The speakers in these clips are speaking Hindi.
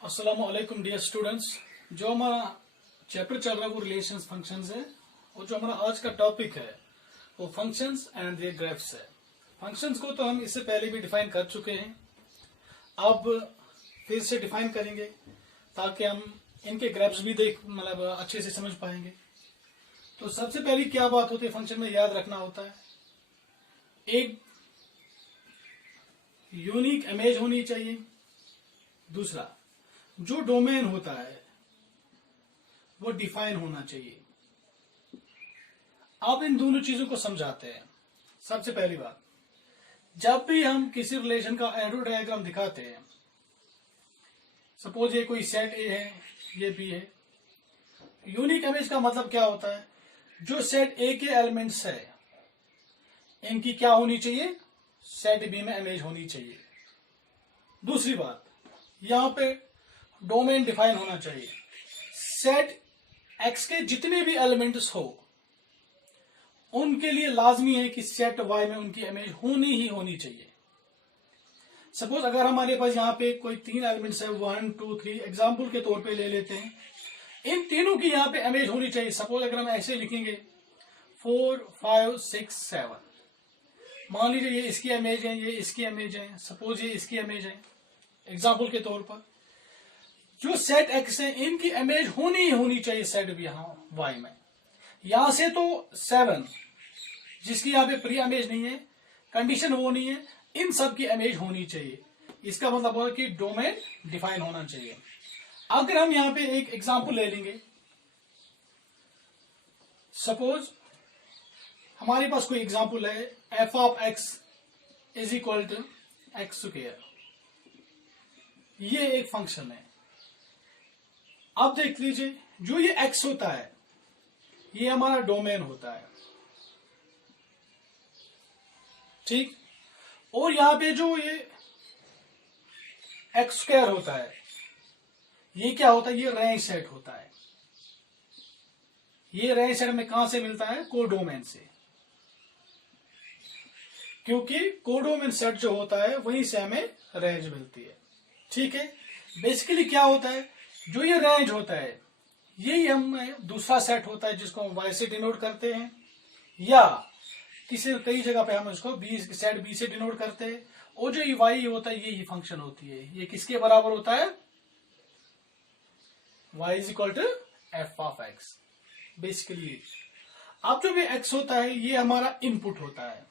अस्सलाम वालेकुम डियर स्टूडेंट्स। जो हमारा चैप्टर चल रहा है वो रिलेशंस फंक्शंस है और जो हमारा आज का टॉपिक है वो फंक्शंस एंड देयर ग्राफ्स है। फंक्शंस को तो हम इससे पहले भी डिफाइन कर चुके हैं, अब फिर से डिफाइन करेंगे ताकि हम इनके ग्राफ्स भी मतलब अच्छे से समझ पाएंगे। तो सबसे पहले क्या बात होती है फंक्शन में, याद रखना होता है एक यूनिक इमेज होनी चाहिए, दूसरा जो डोमेन होता है वो डिफाइन होना चाहिए। अब इन दोनों चीजों को समझाते हैं। सबसे पहली बात, जब भी हम किसी रिलेशन का एरो डायग्राम दिखाते हैं, सपोज ये कोई सेट ए है, ये बी है। यूनिक इमेज का मतलब क्या होता है, जो सेट ए के एलिमेंट्स है इनकी क्या होनी चाहिए, सेट बी में इमेज होनी चाहिए। दूसरी बात, यहां पे डोमेन डिफाइन होना चाहिए। सेट एक्स के जितने भी एलिमेंट्स हो उनके लिए लाजमी है कि सेट वाई में उनकी इमेज होनी ही होनी चाहिए। सपोज अगर हमारे पास यहाँ पे कोई तीन एलिमेंट्स है, 1 2 3, एग्जाम्पल के तौर पे ले लेते हैं, इन तीनों की यहाँ पे इमेज होनी चाहिए। सपोज अगर हम ऐसे लिखेंगे 4 5 6 7, मान लीजिए ये इसकी इमेज है, ये इसकी इमेज है, सपोज ये इसकी इमेज है। एग्जाम्पल के तौर पर जो सेट एक्स है इनकी इमेज होनी ही होनी चाहिए सेट भी यहां वाई में। यहां से तो 7 जिसकी यहां पे प्री इमेज नहीं है, कंडीशन वो नहीं है, इन सब की इमेज होनी चाहिए। इसका मतलब हुआ कि डोमेन डिफाइन होना चाहिए। अगर हम यहां पे एक एग्जांपल ले लेंगे, सपोज हमारे पास कोई एग्जांपल है f of x is equal to x square, ये एक फंक्शन है। अब देख लीजिए, जो ये x होता है ये हमारा डोमेन होता है, ठीक। और यहां पे जो ये एक्स स्क्वायर होता है ये क्या होता है, ये रेंज सेट होता है। ये रेंज सेट में कहां से मिलता है, कोडोमेन से, क्योंकि कोडोमेन सेट जो होता है वहीं से हमें रेंज मिलती है, ठीक है। बेसिकली क्या होता है, जो ये रेंज होता है यही हम दूसरा सेट होता है जिसको हम वाई से डिनोट करते हैं, या कई जगह पे हम इसको सेट बी से डिनोट करते हैं। और जो ये वाई होता है यही फंक्शन होती है, ये किसके बराबर होता है, y is equal to f of x. Basically अब जो भी x होता है ये हमारा इनपुट होता है,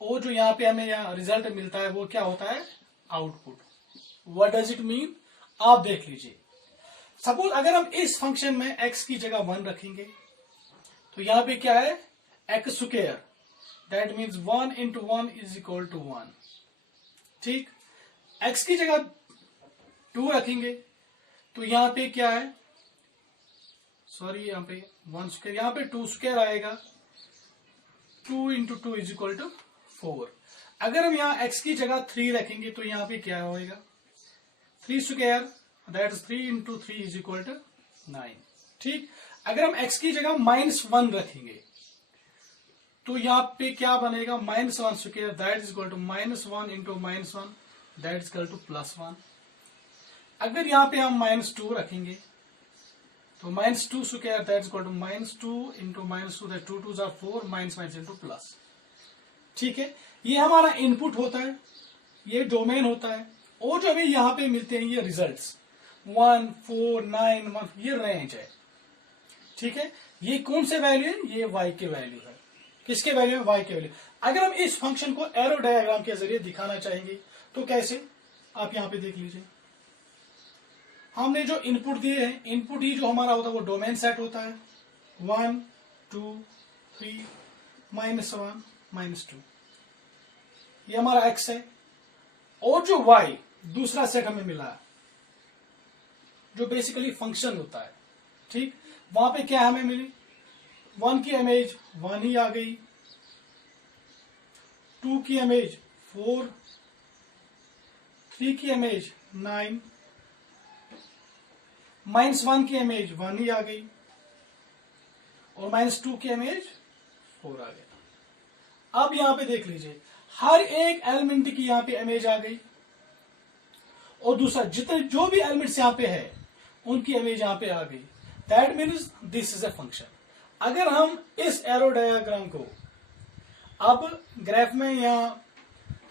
और जो यहाँ पे हमें यहाँ रिजल्ट मिलता है वो क्या होता है, output. What does it mean, आप देख लीजिए। सपोज अगर हम इस फंक्शन में x की जगह 1 रखेंगे तो यहां पे क्या है, x square, that means 1 into 1 is equal to 1, ठीक। x की जगह 2 रखेंगे तो यहां पे क्या है, सॉरी यहां पे 1 स्क्वायर, यहां पे 2 स्क्वायर आएगा, 2 इंटू 2 इज इक्वल टू 4। अगर हम यहां x की जगह 3 रखेंगे तो यहां पे क्या होएगा, 3 square, that is 3 into 3 is equal to 9, ठीक। अगर हम x की जगह -1 रखेंगे तो यहां पे क्या बनेगा, -1 square, that is equal to -1 into -1, that is equal to +1। अगर यहां पे हम -2 रखेंगे तो -2 square, that is equal to -2 into -2, that 2 2 are 4, -1 into plus, ठीक है। ये हमारा इनपुट होता है, ये डोमेन होता है, और जो हमें यहां पे मिलते हैं ये रिजल्ट्स 1 4 9 1, ये रेंज है, ठीक है। ये कौन से वैल्यू है, ये y के वैल्यू है। किसके वैल्यू है, y के वैल्यू। अगर हम इस फंक्शन को एरो डायग्राम के जरिए दिखाना चाहेंगे तो कैसे, आप यहां पे देख लीजिए। हमने जो इनपुट दिए हैं, इनपुट ही जो हमारा होता है वो डोमेन सेट होता है, 1 2 3 -1 -2, ये हमारा x है। और जो y दूसरा सेट हमें मिला है जो बेसिकली फंक्शन होता है, ठीक। वहां पे क्या हमें मिली, 1 की इमेज 1 ही आ गई, 2 की इमेज 4, 3 की इमेज 9, -1 की इमेज 1 ही आ गई, और -2 की इमेज 4 आ गया। अब यहां पे देख लीजिए, हर एक एलिमेंट की यहां पे इमेज आ गई, और दूसरा जितने जो भी एलिमेंट्स यहाँ पे है उनकी इमेज यहाँ पे आ गई। That means this is a function. अगर हम इस एरो डायग्राम को अब ग्राफ में या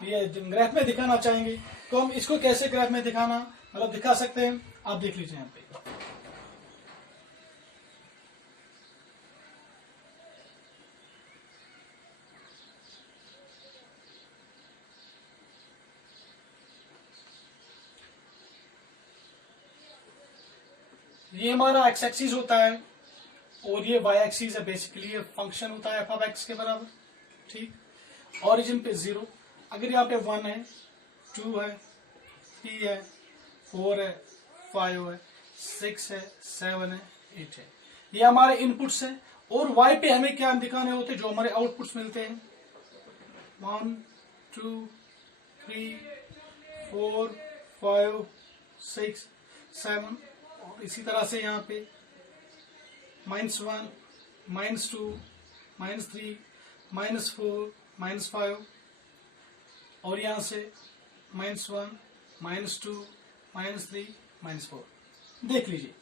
ये ग्राफ में दिखाना चाहेंगे तो हम इसको कैसे ग्राफ में दिखाना मतलब दिखा सकते हैं, आप देख लीजिए यहाँ पे। ये हमारा एक्स एक्सिस होता है और ये वाई एक्सिस है, बेसिकली ये फंक्शन होता है एफ ऑफ एक्स के बराबर। ठीक, ऑरिजिन पे 0, अगर यहाँ पे 1 है, 2 है, 3 है, 4 है, 5 है, 6 है, 7 है, 8 है, ये हमारे इनपुट्स हैं। और वाई पे हमें क्या दिखाने होते हैं, जो हमारे आउटपुट्स मिलते हैं, 1 2 3 4 5 6 7, और इसी तरह से यहाँ पे -1 -2 -3 -4 -5, और यहाँ से -1 -2 -3 -4। देख लीजिए,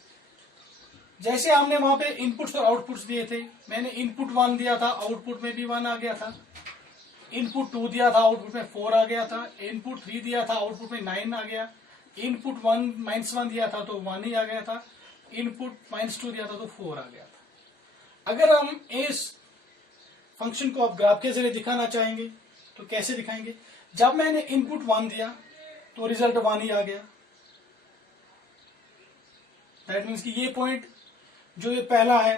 जैसे हमने वहां पे इनपुट्स और आउटपुट्स दिए थे, मैंने इनपुट 1 दिया था, आउटपुट में भी 1 आ गया था। इनपुट 2 दिया था, आउटपुट में 4 आ गया था। इनपुट 3 दिया था, आउटपुट में 9 आ गया। इनपुट -1 दिया था तो 1 ही आ गया था। इनपुट -2 दिया था तो 4 आ गया था। अगर हम इस फंक्शन को अब ग्राफ के जरिए दिखाना चाहेंगे तो कैसे दिखाएंगे? जब मैंने इनपुट 1 दिया तो रिजल्ट 1 ही आ गया। दैट मीन्स कि ये पॉइंट जो ये पहला है,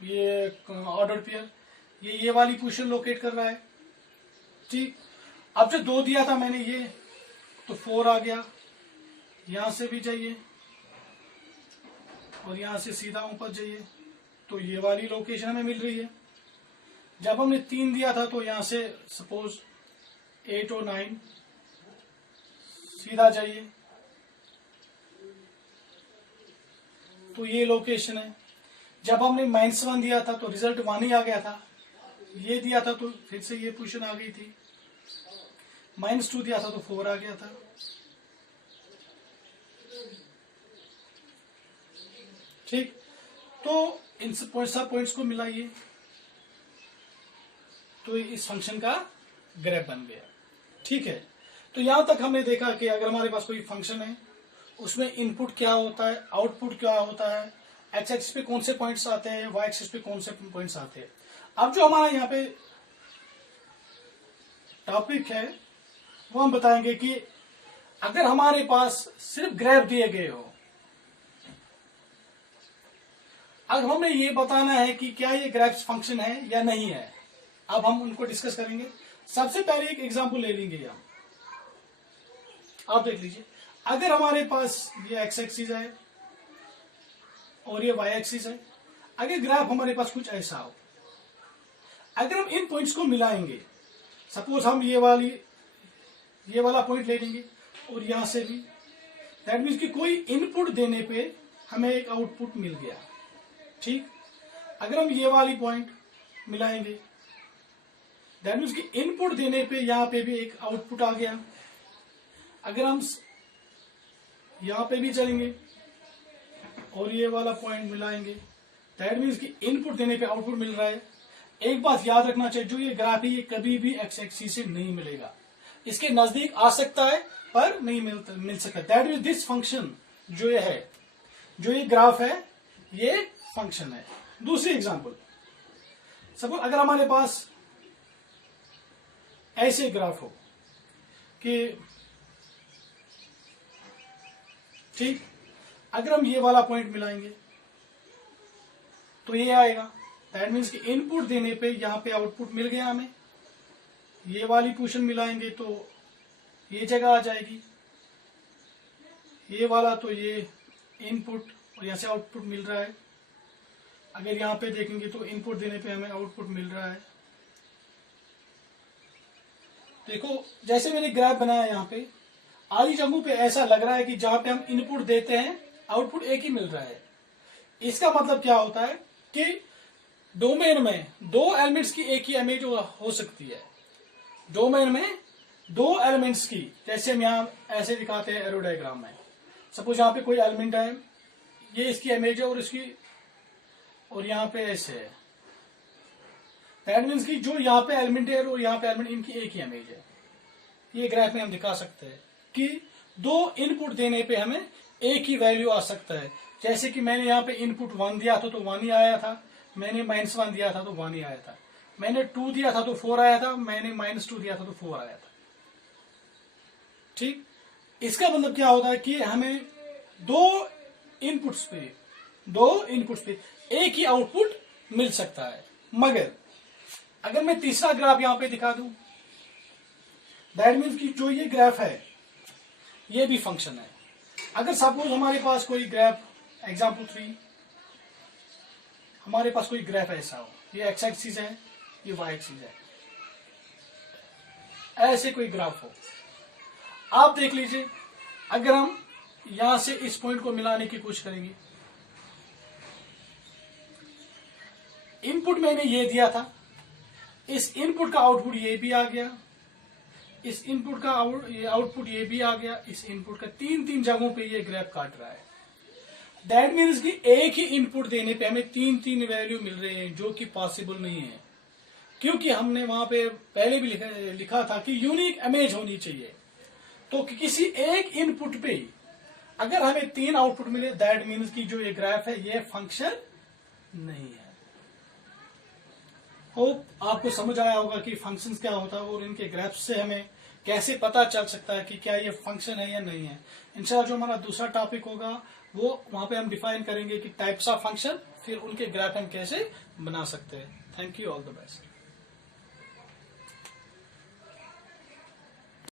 ये ऑर्डर पेयर, ये वाली पोजीशन लोकेट कर रहा है। ठीक, अब जो 2 दिया था मैंने ये, तो 4 आ गया। यहां से भी जाइए और यहां से सीधा ऊपर जाइए तो ये वाली लोकेशन हमें मिल रही है। जब हमने 3 दिया था तो यहां से सपोज 8 और 9, सीधा जाइए तो ये लोकेशन है। जब हमने -1 दिया था तो रिजल्ट 1 ही आ गया था। ये दिया था तो फिर से ये पोजीशन आ गई थी। -2 दिया था तो 4 आ गया था। ठीक, तो इन सब पॉइंट्स को मिलाइए तो इस फंक्शन का ग्राफ बन गया। ठीक है, तो यहां तक हमने देखा कि अगर हमारे पास कोई फंक्शन है, उसमें इनपुट क्या होता है, आउटपुट क्या होता है, एक्स एक्सिस पे कौन से पॉइंट्स आते हैं, वाई एक्सिस पे कौन से पॉइंट्स आते हैं। अब जो हमारा यहाँ पे टॉपिक है वो हम बताएंगे कि अगर हमारे पास सिर्फ ग्राफ दिए गए हो, अब हमें ये बताना है कि क्या ये ग्राफ फंक्शन है या नहीं है। अब हम उनको डिस्कस करेंगे। सबसे पहले एक एग्जांपल ले लेंगे यहाँ, आप देख लीजिए। अगर हमारे पास ये एक्स एक्सिस है और ये वाई एक्सिस है, अगर ग्राफ हमारे पास कुछ ऐसा हो, अगर हम इन पॉइंट्स को मिलाएंगे, सपोज हम ये वाला पॉइंट ले लेंगे और यहां से भी, दैट मीन्स कि कोई इनपुट देने पे हमें एक आउटपुट मिल गया। ठीक, अगर हम ये वाली पॉइंट मिलाएंगे, दैट मीन्स कि इनपुट देने पे यहां पे भी एक आउटपुट आ गया। अगर हम यहां पे भी चलेंगे और ये वाला पॉइंट मिलाएंगे, दैट मीन्स कि इनपुट देने पे आउटपुट मिल रहा है। एक बात याद रखना चाहिए, जो ये ग्राफ है ये कभी भी एक्स एक्सिस से नहीं मिलेगा। इसके नजदीक आ सकता है पर नहीं मिल सकता। दैट मीन्स दिस फंक्शन जो ये ग्राफ है, ये फंक्शन है। दूसरी एग्जांपल, सपोज अगर हमारे पास ऐसे ग्राफ हो कि ठीक, अगर हम ये वाला पॉइंट मिलाएंगे तो ये आएगा। दैट मीन्स कि इनपुट देने पे यहां पे आउटपुट मिल गया हमें। ये वाली पोजीशन मिलाएंगे तो ये जगह आ जाएगी। ये वाला तो ये इनपुट और यहां से आउटपुट मिल रहा है। अगर यहां पे देखेंगे तो इनपुट देने पे हमें आउटपुट मिल रहा है। देखो, जैसे मैंने ग्राफ बनाया यहाँ पे, आधी जगहों पे ऐसा लग रहा है कि जहां पे हम इनपुट देते हैं आउटपुट एक ही मिल रहा है। इसका मतलब क्या होता है कि डोमेन में 2 एलिमेंट्स की एक ही इमेज हो सकती है। डोमेन में दो एलिमेंट्स की, जैसे हम यहाँ ऐसे दिखाते हैं एरो डायग्राम में, सपोज यहाँ पे कोई एलिमेंट है, ये इसकी इमेज है और इसकी, और यहाँ पे ऐसे है, दैट मीन्स कि जो यहाँ पे एलिमेंट है और यहाँ पे एलिमेंट, इनकी एक ही इमेज है। ये ग्राफ में हम दिखा सकते हैं कि दो इनपुट देने पे हमें एक ही वैल्यू आ सकता है। जैसे कि मैंने यहाँ पे इनपुट 1 दिया था तो 1 ही आया था, मैंने -1 दिया था तो 1 ही आया था, मैंने 2 दिया था तो 4 आया था, मैंने -2 दिया था तो 4 आया था। ठीक, इसका मतलब क्या होता है कि हमें दो इनपुट्स पे एक ही आउटपुट मिल सकता है। मगर अगर मैं तीसरा ग्राफ यहां पे दिखा दूं, दैट मीन्स कि जो ये ग्राफ है ये भी फंक्शन है। अगर सपोज हमारे पास कोई ग्राफ, एग्जांपल 3, हमारे पास कोई ग्राफ ऐसा हो, ये एक्स एक्सिस है, ये वाई एक्सिस है, ऐसे कोई ग्राफ हो, आप देख लीजिए, अगर हम यहां से इस पॉइंट को मिलाने की कोशिश करेंगे, इनपुट मैंने ये दिया था, इस इनपुट का आउटपुट ये भी आ गया, इस इनपुट का आउटपुट ये भी आ गया, इस इनपुट का तीन जगहों पे ये ग्राफ काट रहा है। दैट मीन्स कि एक ही इनपुट देने पे हमें तीन वैल्यू मिल रहे हैं, जो कि पॉसिबल नहीं है, क्योंकि हमने वहां पे पहले भी लिखा था कि यूनिक इमेज होनी चाहिए। तो किसी एक इनपुट पे अगर हमें 3 आउटपुट मिले, दैट मीन्स कि जो ये ग्राफ है ये फंक्शन नहीं है। होप आपको समझ आया होगा कि फंक्शंस क्या होता है और इनके ग्राफ से हमें कैसे पता चल सकता है कि क्या ये फंक्शन है या नहीं है। इंशाल्लाह जो हमारा दूसरा टॉपिक होगा वो वहां पे हम डिफाइन करेंगे कि टाइप्स ऑफ फंक्शन, फिर उनके ग्राफ हम कैसे बना सकते हैं। Thank you, all the best.